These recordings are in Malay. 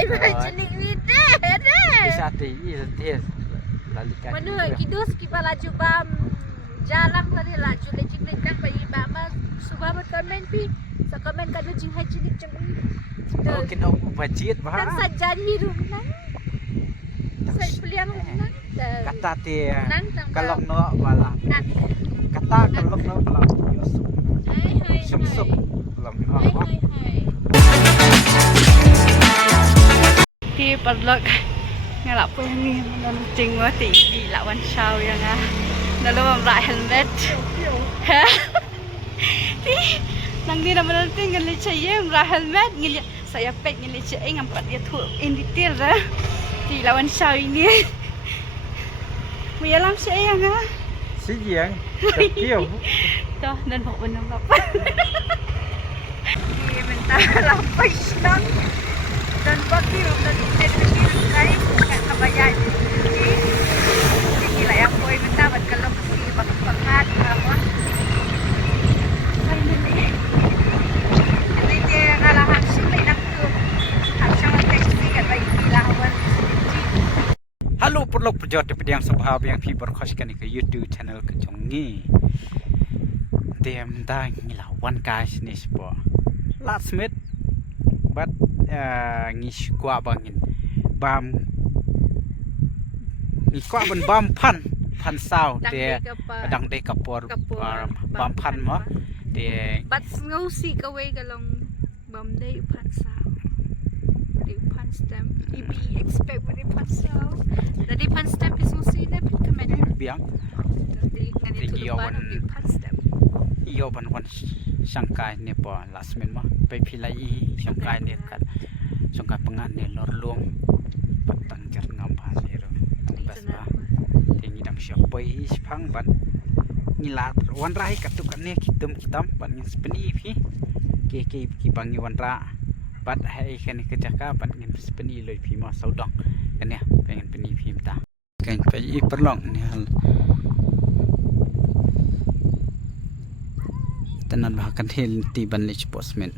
Cilik ni deh. Isati is lalikan. Mana kidus kipa laju bam jalan tadi laju lejik dak bagi bama subah berkomen pi. Sa komen kadu jing hai cilik cem ni. Oh kena budget bah. Dan sajan hidup nang. Saya peliang nang. Kata ti kalok no bala. Kata kalok no bala. Hai. Suk lam no. Hai. Thì bật lực nghe là quên đi nó trình quá tỷ vì làวันเช้ายังอ่ะnó lo làm lại helmet hả thì nang đi naman natin ngali siya ra helmet ngali saya pek ngali siya ay ngampat dia tu in detail ra thì làวันเช้าini mày làm siya yang ah Si giang kêu to dan học bên năm thì mình ta làm phải xong dan bagi dan sendiri kai kat kabayan ni lah yang boy minta buat kalau mesti bakat apa saya ni dia ngalah hasil nak tu hasil teksi kat bagi lawan Halo perlok perjot pediang sabhab yang pi berkhos kan ke YouTube channel ke jongi tem dang lawan guys ni spo last minute but ngis kwa bangin bam ngis kwa ban bamพันซาวแต่ดังได้กับปอร์บามพันมั้งแต่บัดเงาสีกะเวกะลงบามได้พันซาวได้พันสแตมป์อีบีเอ็กซ์เพคได้พันซาวได้พันสแตมป์พิสูสีได้พิคอมเมนต์เบียงได้งั้นได้ทุกบ้านได้พันสแตมป์อีโยบันวันสังกายเนี่ยปอลาสเมนมั้งไปพิไลสังกายเนี่ยกันสังกายpenganเนี่ยลอรวมปังจัดงามผ่านเนี่ยเราบาสมาที่นี่ดังชอบไปพังบันนี่ลาวันไรกับตุกันเนี่ยคิดบันยังสเปนีพี่เก๋กี่บังยี่วันระบัดให้แค่นี้ก็จะก้าบันยังสเปนีเลยพี่มาสาวดองกันเนี่ยเป็นเป็นอีพิมตากันไปอีปลองเนี่ยแต่นั้นbahkan ti ban le sportsman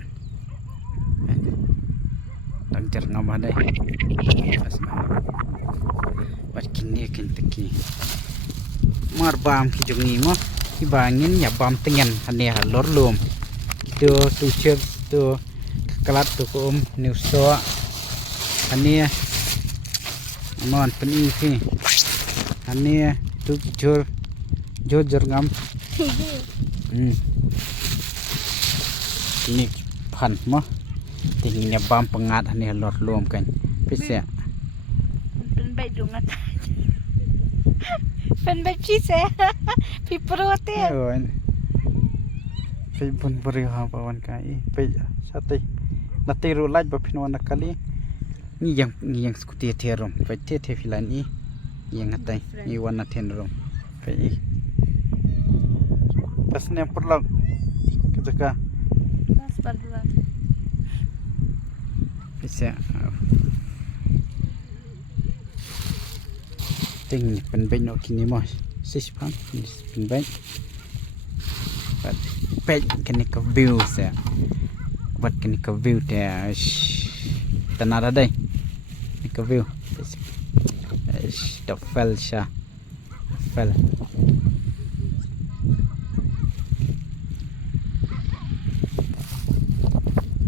dang jar ngama dai asma bat kinni kin teki mar bam ki jongi mo ki bangin ya bam tengen ane lor lum tu chep tu kalat tu kom new so ane mon pani ki ane tu jor jarngamนี่พันมั้งทีนี้บามปังงาดอันนี้หลอดรวมกันพิเศษเป็นใบดุงอ่ะเป็นใบพิเศษพิโปรตีนไปบนบริหารปวันกันไปสตินาทีรู้ไล่แบบพินวันนักลีนี่ยังสกุตีเทียรมไปเทียฟิลานี่ยังอะไรนี่วันนัดเทียนรมไปpas ne perlu ketika bisa ting pen baik nak kini mah sispan pen baik baik kini ke view saya buat kini ke view dia tanah ada ni ke view the fell sha fell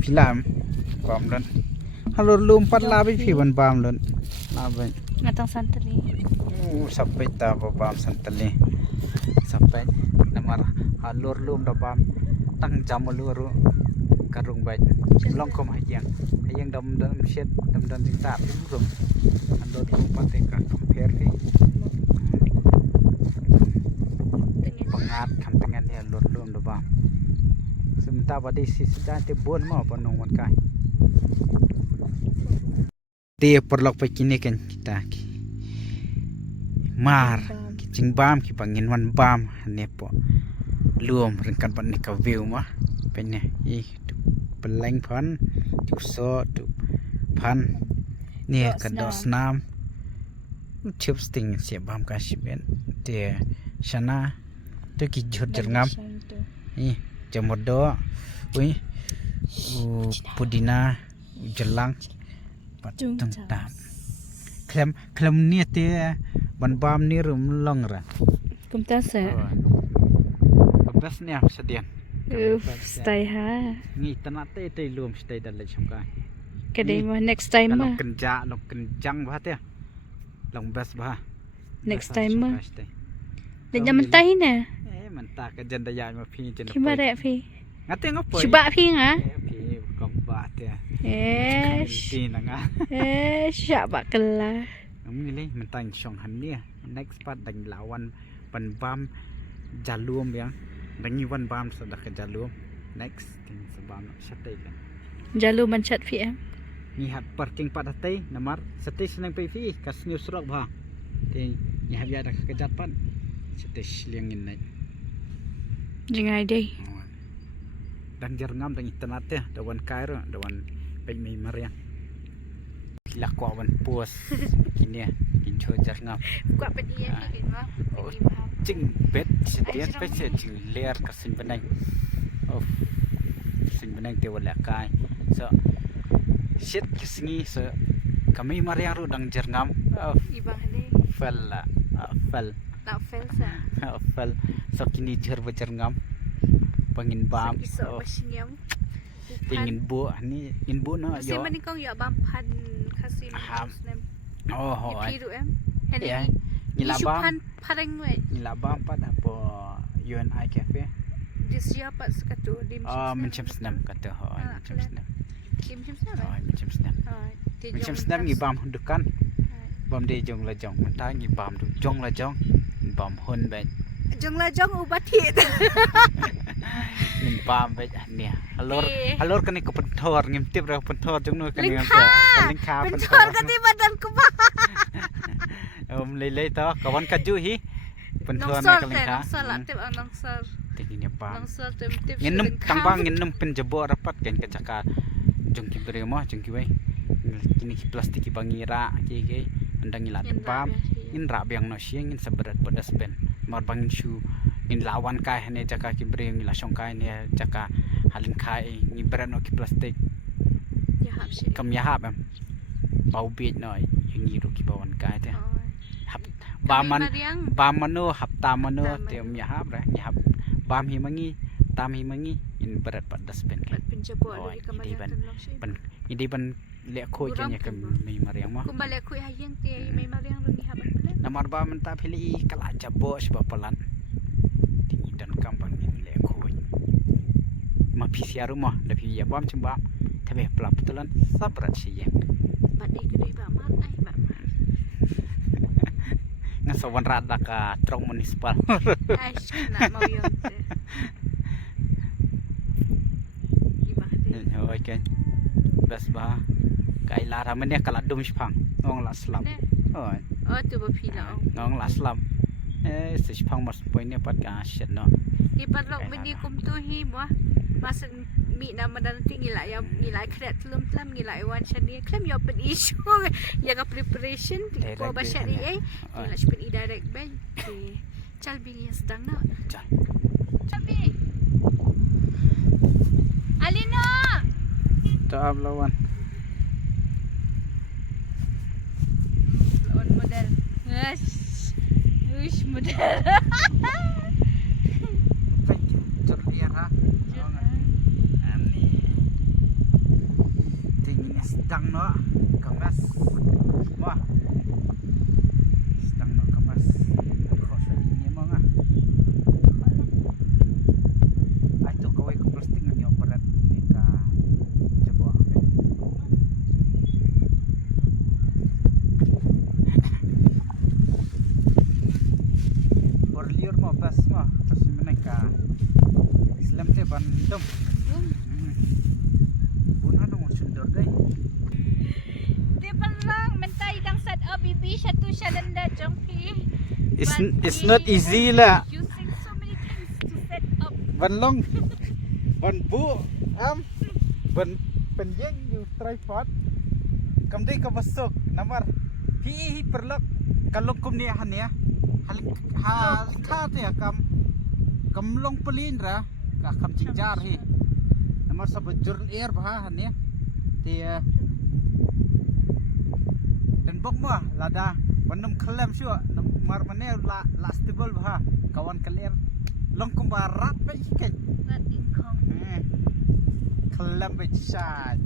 Pilam bam lon halo lum pat la bi phi ban bam lon la ban ngatang santali sampai ta bam santali sampai namar halur lum da bam tang jam luru karung bai long kom hayang dam shet dam ding ta rum halo lum pat ka compare ki pengat kam dengan dia halur lum da bam sementara pada sisi jangan bon mau panong wan kai dia perlok pe kini kan kita mar kicing bam ki pangin wan bam ne po luom rengkan ban ne ka view mah penne i peleng phan tu so tu phan ne ka dos nam chip sting se bam ka siben dia sana tu ki jot jerngam i Jamodo, pudina, jelang, ปัดจังตามเคลมเนี่ยเตบันบามนี่รุมลองระ กุมตาเสะ บสเนี่ยเสดียน สไตล์ฮะ นี่ตนาเตรวมสไตล์ดัลเลยชมกัน ก็ได้มา next time ล มา องกันจะลองกันจังบ่เตลองบสบ่ next time มาเดี๋ยวมันไตน่ะ มันตากันจันดายมาพี่จัน คิดว่าได้พี่ งัดเตงก็ป ชุบะพี่ฮะ พี่ก็บาเต ตีนังอ่ะ syabak kelah นี่เลยมันตั้งช่องหันเนี่ย next part ดังหลาวันบามจะรวมยังดังนี้วันบามสดักจะรวม next ถึงสบามชัดเจน jalur menchat PM มีหัดparking pada teh nomor stage nang PV kas new srok ba te ni habya dak kejapan stage liangin nai jangan deh dan jarngam dan internet ya dawan kairo dawan pei mei mariang pila kwa wan pos kini ya kin cho jarngam gua pedi ya kin ba jing bet setian pe se jing leer kasin benang of sin benang te wala kai so shit kisngi so kami mariang ru dang jarngam ibang deh fel fel tak fail sa fel so kini jer jarngam pangin bam iso basinyam ingin bu ni in bu no yo mani kong yo bam pan kasin nem oh piru em ya nila bam pareng we nila bam pada po UNI cafe this year pas katu dim mencem snap kata ho mencem snap dim snap mencem snap mencem snap ngi bam dukan bam de jong la jong mentai ngi bam du jong la jong bam hun be jong la jong ubat hit min bam be ne alor kan ko pentor ngim tip ra pentor jong no kan ngam lingka pentor kan di badan ku ba lele to kawan kaju hi pentor na kan lingka nongsol tip ang nongsol tingin pa nongsol tip nginum tangbang nginum penjebo rapat kan kacaka jong ki bre mo jong ki wei kini plastik ki bangira ki andang ila tepam in ra biang no siang in sabrat pedas ben mar bangin shu in lawan kai ne jaka ki bre ngila song kai ne jaka halin kai ni beran no ki plastik yahap shi kam yahap em bau bit no ngi ro ki bawan kai te hap baman no hap tamano te yahap ra yahap bam hi mangi tam hi mangi in berat pedas ben kan penjebo di kamar ban ini ban le khoi nya kam mai mariang ma kumbale khoi hayang te mai mariang ru ni haban pala namar ba man ta phili kala jabo sba palan tingi dan kampang ni le khoi ma pisia rumah da phi ya bam chimba tabe plap tulan sabrat siye badi kedai ba mat ai ba ngasawan rada ka trong municipal ai na mau yo oi ken bas ba kai la ramen ne kala dum spang ngong la slam oi tu ba phi la ngong la slam se spang mas poi ne pat ka shet no ni pat lok meni kum tu hi mo masen mi na madan tingi la ya ni la kret lum tlam ni la wan chani klem yo pen issue ya ga preparation ko ba shari ai ni la pen direct ben ke chal bi ni sedang na chal bi Alina Taab lawan model Uish model Cerliara Ani Tingginya sedang no Kemas Wah Sedang no kemas Kosa ini mau ngah Itu kawai ke plastik nganyo berat Nika Coba Berliur mau bas mau Terus meneka Islam te bandung Buna dong sundor day Di palang Mentai dang set up bibi Satu shalanda jongki It's not easy lah Using so many things to set up Ban long Ban bu Ban penjeng you tripod Kam day ka basok Namar Hi perlok Kalong kum ni han ya Halikha te kam long pelin ra Ka kam cijar hi Namar sa bujur air bah han ya Te bok mo lada wanum khalam shu mar mane la stable bha kawan kaler long kumbarat ba iken Rat King Kong khalam ba chat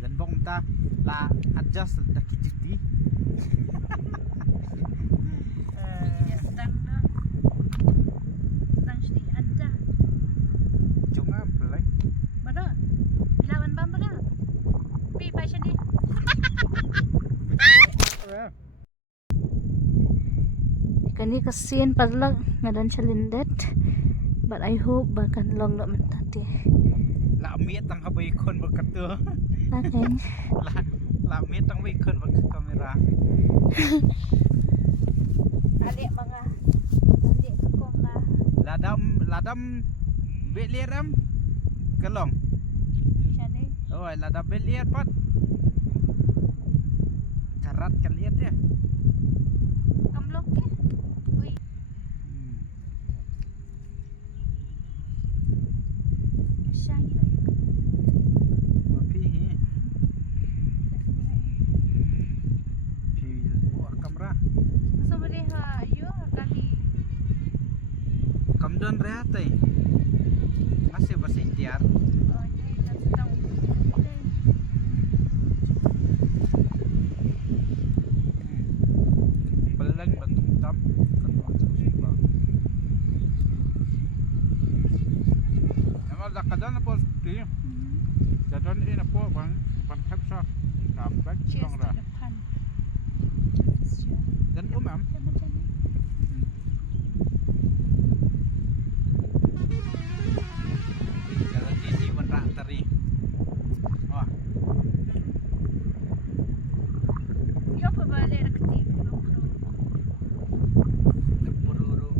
dan bok ta la adjust ta kijiti Stang dah Stang sedih aja Cuma pelai Mana? Lawan bam pada Pi passion ni Ikan ni kasihan padlak ngadan chalindet but I hope bahkan long dak mentati la miet tang habai kon berkatu Takeng la miet tang bai kon bak kamera Alik mga Alik kong na ladam beliram kelong Siya ni oh ladam beliar pat karat kaliat ya Kamlok ke Uy Siya ni lah mapi pi buat kamera Masa boleh ha Yo kali kamdan rehatai masih bahasa India Oh jadi dah tahu pelan batu hitam kalau suka emang dah kadang apa sih jadon ini apa bang kapsa sampai Cheers long to dah the pan dan umam Macam ni jalan ini merak teri wah Yo apa balik aktif tempururu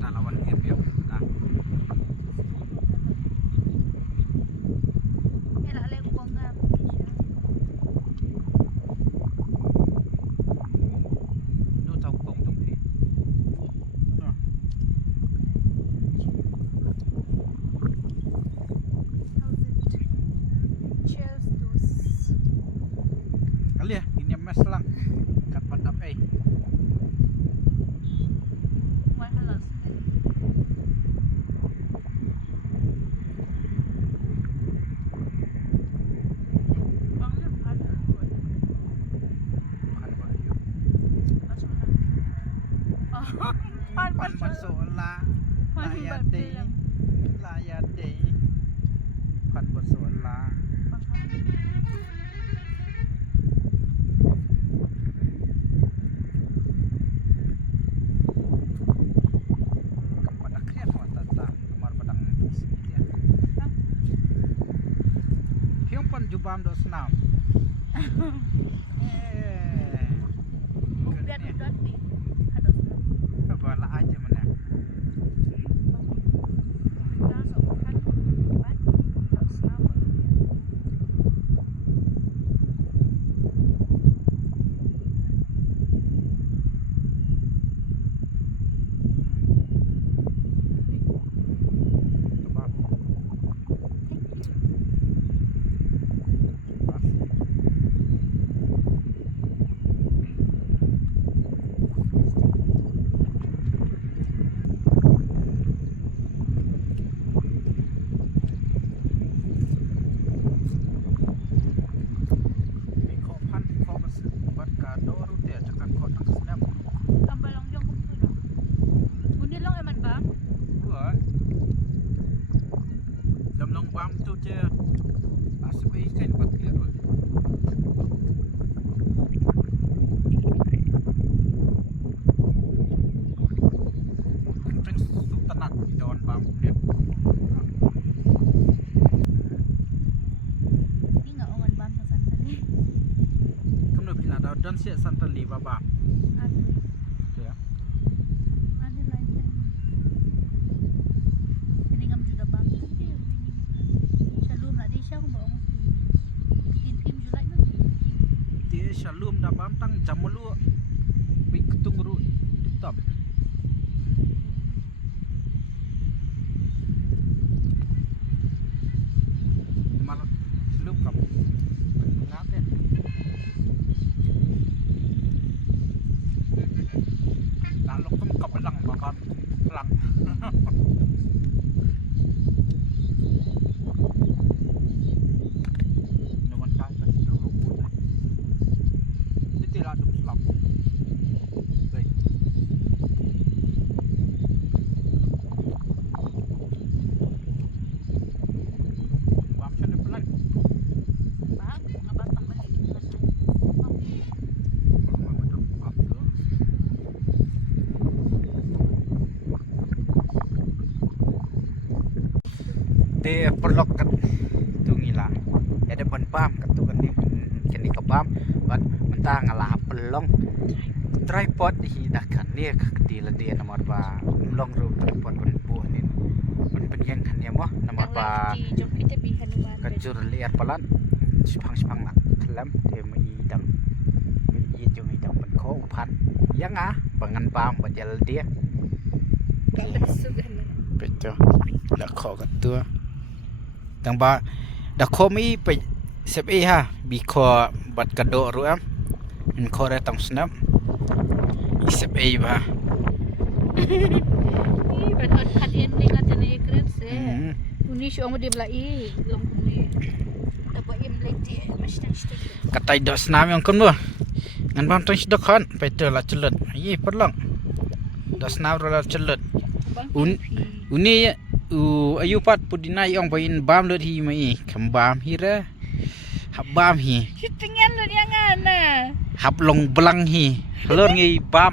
talawan irbiak nah Elak lek kong ngam nu tau kong tu ni nah How's it? Cheers to kali ya ini mes lang kat padap One halas Bang ni bukan bukan bayu Masuk lah Oh Pan pan masuk la layat dei pan masuk la kepada kriat mata nomor padang sekian Hiong pan jubam do senam Bukan udat ni Hadas na bala aja mana Masuk makan Pan Tak sama coba Iko pan ko bat ka doru te jakan ko tak snap Kambalong yung bukto na Bunyi lang eman ba? buat dam long bam tu je asap ikan bat dia ro kenceng su tenat di daun bam dia Ni nga oman bam sa santan ni kamu bila daun dan siap santan li baba Ano ya Ano lifetime Piningam juga bam Hindi Siya lum na di siya kung baong Tin pim julay na dia shalom da bam tang jamulu bi ketung ru tip te perlok kat tu ngila ada ban pam kat tu kan ni kan ni kabam bat mentah ngalah pelong tripod hi dak kan ni di la dia nomor ba long ru tripod ban buah ni ban penyang kan ya moh nomor ba kajur liar palan sipang nak kelam te mai dam mai jong ai dam ban kho pan yang bangan pam ba jal dia betul dak kho kat tu tang ba dak kho mi pe sep ha bi kho bat kado ru am in kho ra tang snap sep ba But at ending at na ikret se. Uni siya mo di blai long kumi. Dapat im lagi masih katai dak snam yang kun bo ngan bam tang dak khan pe te la chelet yi perlang dak snam ra chelet uni ayu pat pudina yong bain bam lut hi mai kham bam hi ra hab bam hi Tengan lu dia ngana. hab long belang hi halor ngi bam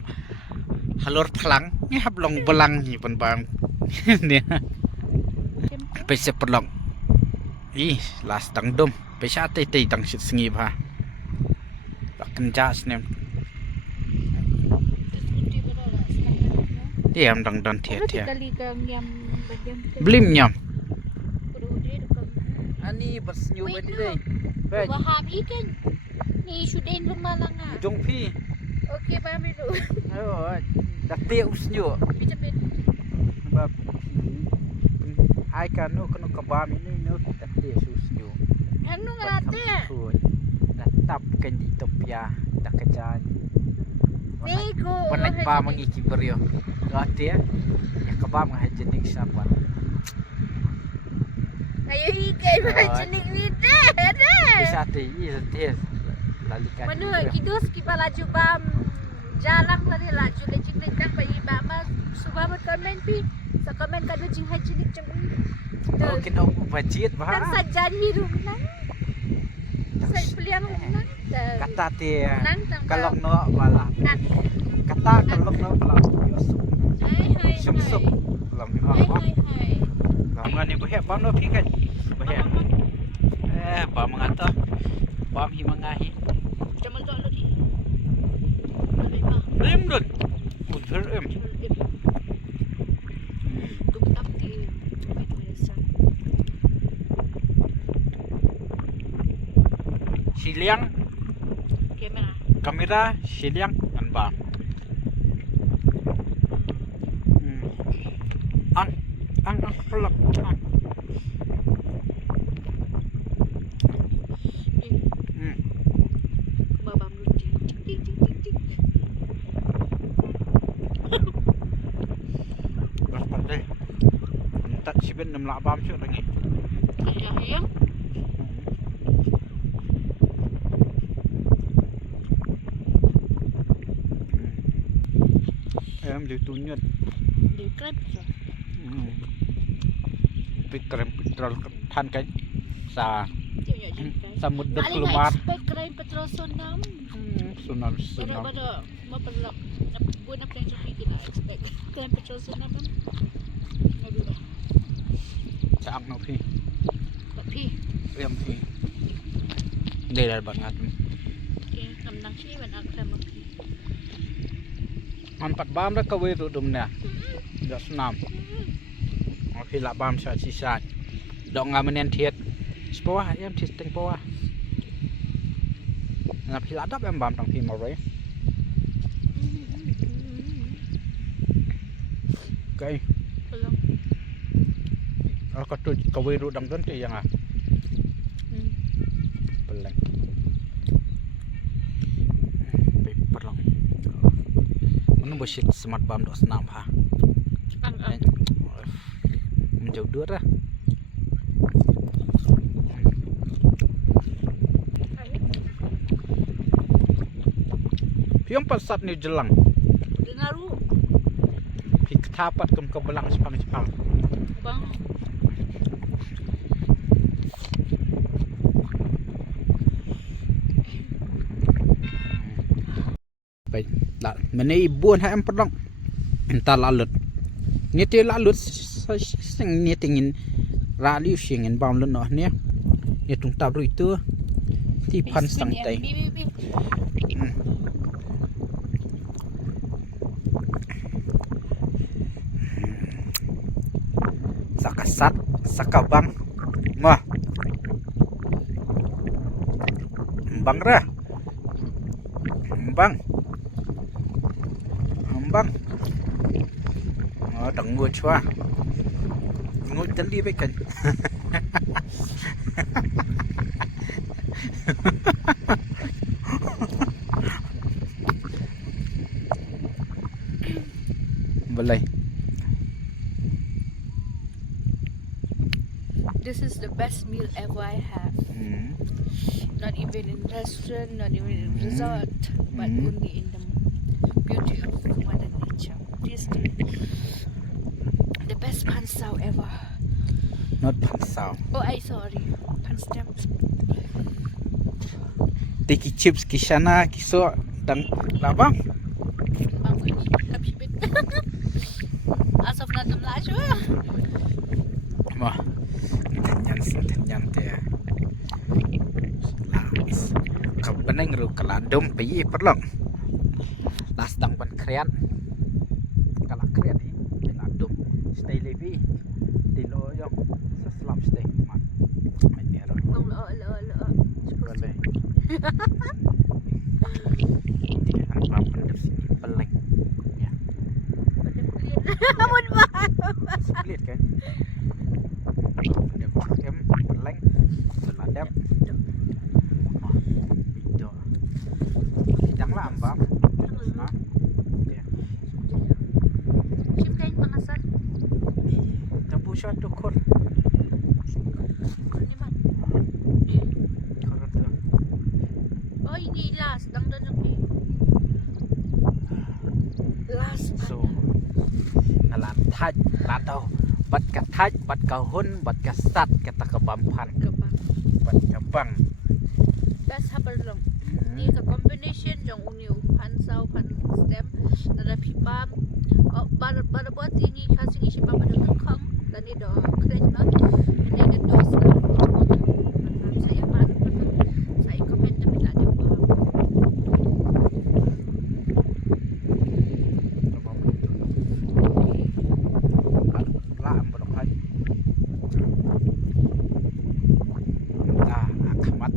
halor thlang ni hab long belang hi pan bam ne pe se perlang i las tang dum pe sha te te tang sit sngi ba tak kenjas nem diam dang dan thiet thiet Kali kang yam bagian blim nyam ani bersnyu badi dei be wahab ikan. Ni sudain rumah langa. jong phi Okey, paham itu. ayo dak te usnyu Pijapin. ba ai kan no kono kabam ini no dak te usnyu Anu ngalate. dak tap kan di topia dak kejan Bego. Panik pa mangi kiberyo ate ya kabam ha jenik sabat Ayo ikan macam ni vida. bisa te i te lalika Manu kidus kita laju bam jalan tadi laju lecing lecing pai bama subah mat komen pi sa komen kadu jing hai cilik cem oh kena budget dan bah sajan hidup nang sa peliang nang kata te nang kalok no wala nang kata kalok no wala hai sum sup lam ha hai lam ngani bahek bam no phi kan bahek bam ngata bam hi mangahi jamal tu lagi lim dun udhar em tu betap ke siliang kamera kamera siliang an bam ang pelak babam lucu tik tik tik tik berapa deh entat sibin 6 lak bam syuk lagi ayam em đi tu nyut dia kan pitrem petrol than cái sa dia nyok samud dak kelumat expect keren petrol sonam sunal pada mau pelak buat apa yang cuci kita expect keren petrol sonam aduh dah saang no phi tapi em phi đây là bangat nang sih banyak keren tapi an pat bam dak kawe ru dum ne dak snam phi la bam sa si sa dok ngamenen thiet spoa em thit teng poa na phi la dap em bam tang phi ma re kai belum ka tu kawe ru dam don te yang peleng pe perlong manu bosit smart bam dok snam ha menjauh dua lah pion pasat ni jelang dengaru pik tapat kem ke belang sepang bang baik la meni buan ha em perlong entar lalut ni te lalut sing ni tingin ra liu xieng en bam lun no ne ne tung tab rui tu ti phan sang tai sakasat sakabang ma bang ra bang đặng ngồi chua ngồi chân đi với cần boleh. This is the best meal ever I have. Not even in restaurant, not even in resort, but only in the beauty of Mother Nature. Tasty. The best pan sao ever. Not pan sao. Oh, I sorry. Pan stem. Tiki chips kisana kiso dang labang. Bang kapibit. As of not la chua. Ma. Tanyan te. Kabaneng ru kaladom pi perlong. Las dang ban krian. Kala krian ni kaladom stay levi. Dilo yo selam stay mat. Ini ro. Lo. Boleh. Jangan papan di sini peleng. Ya. Amun ba? Split kan. Ada pakem peleng. Seladap. Itu. Janganlah ambang. Nah. Ya. Sim kain pangasar. Tabu satu kor. Ni man. Oh, ini last. Dang dan lagi. Last. So. Ngalat thaj, latau. Bat ka thaj, bat ka hun, bat ka sat, kata ka bampan, Kebang. bat ka bang. Best haber long. Ni ka combination jong uniu pan sao pan stem nada pipam. Bar buat ini kasih isi papa dengan kong dan ni do keren not. Ini ada dos lah. Saya pan. Saya komen tapi tak ada paham. Laam bolok hai. Akamat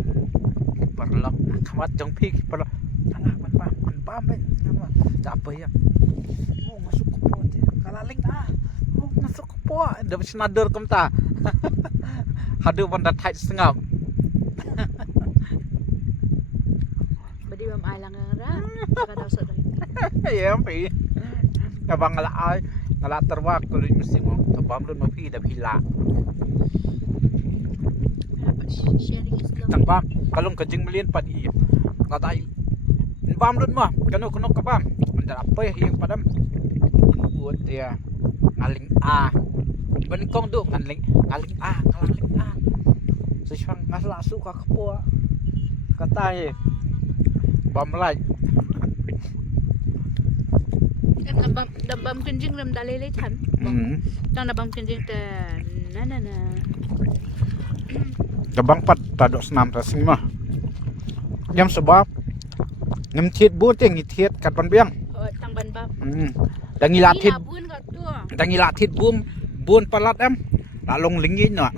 perlok, akamat jong pi perlok. Anak man pam ben. Tak apa ya. Oh masuk ke pot. Kalaling Oh masuk ke pot. Dah senader kem ta. Hadu bandat thai sengap. Badi bam ailang ngara. Saka daw sa dai. Ya pi. Kabang ngala terwak ko rin mesti mo. Tabam lun mapi da pila. Sharing is love. Tang bam kalong kajing melien padi. Ngatai. Bam lun mah. Kanu ka bam. Anda apa yang padam. Buat dia ngaling a. Ban kong du ngaling a. Sesang ngasla suka kepo. Katai. Bam lai. Dabam kenjing ram dalele tan. Tang dabam kenjing te na. Kabang pat tadok senam ta sing mah. Jam sebab ngem thiet bu te ngi thiet kat ban biang. Tang ban bab. Dang ngila thiet. Bun ka tu. Dang ngila thiet buôn palat em. La long lingi no.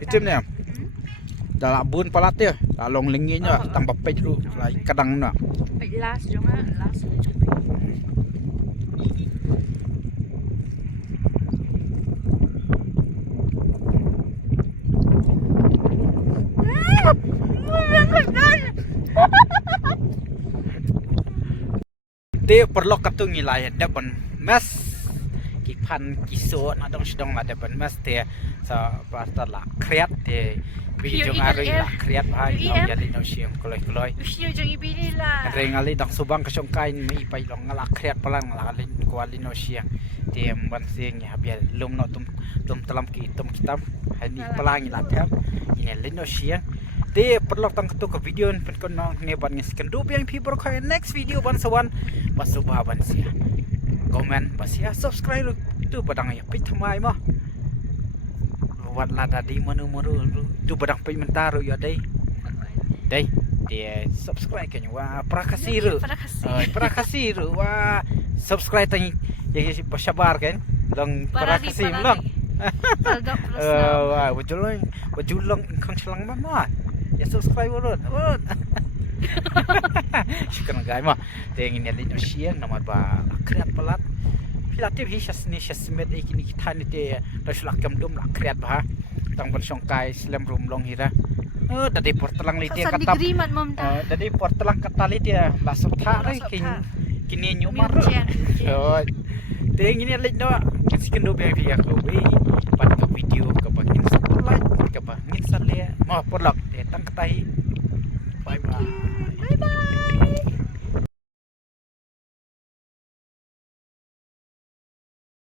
Itim ne. Dah buôn palat dia. La long lingi no tang bapej ru lai kadang no. Last jong last. Dia perlu katung nilai depan mes kipan kiso na dong sedong la depan mes dia sa pasal la kreat dia biji jong ari la kreat hai no jadi no siam koloi Usia jong ibili lah. rengali dak subang ka songkai mi pai long la kreat palang la lin kuali no siang dia ban siang ya biar lum no tum telam ki tum kitab hani palang la tham ini lin no siang dia perlu tang ketu ke video pen kon ngeban ngesken du yang people ko next video ban sawan basubah ban sia komen basia subscribe tu padang ya pit thamai ma buat lada di mana-mana tu badang pementara ya dai. Dai, dia subscribe kan wah prakasir. Prakasir wah subscribe tanya ya sabar kan. Long prakasir long. Wah wajulong kang selang mana. Ya subscribe urut. Syukur guys mah. Tengin ya lino siang nama ba kreat pelat. Pilatif hisas ni sesmet ikini kita ni te rasulak kamdum la kreat bah. Tang bersongkai selam rumlong hira. Dari portelang li dia kata. Dari portelang kata li dia la sotha rai kini nyumar. Tengin ya lino sikendo be dia ko we pat video ka bangin sa like ka bangin sa le ma porlak te tang katai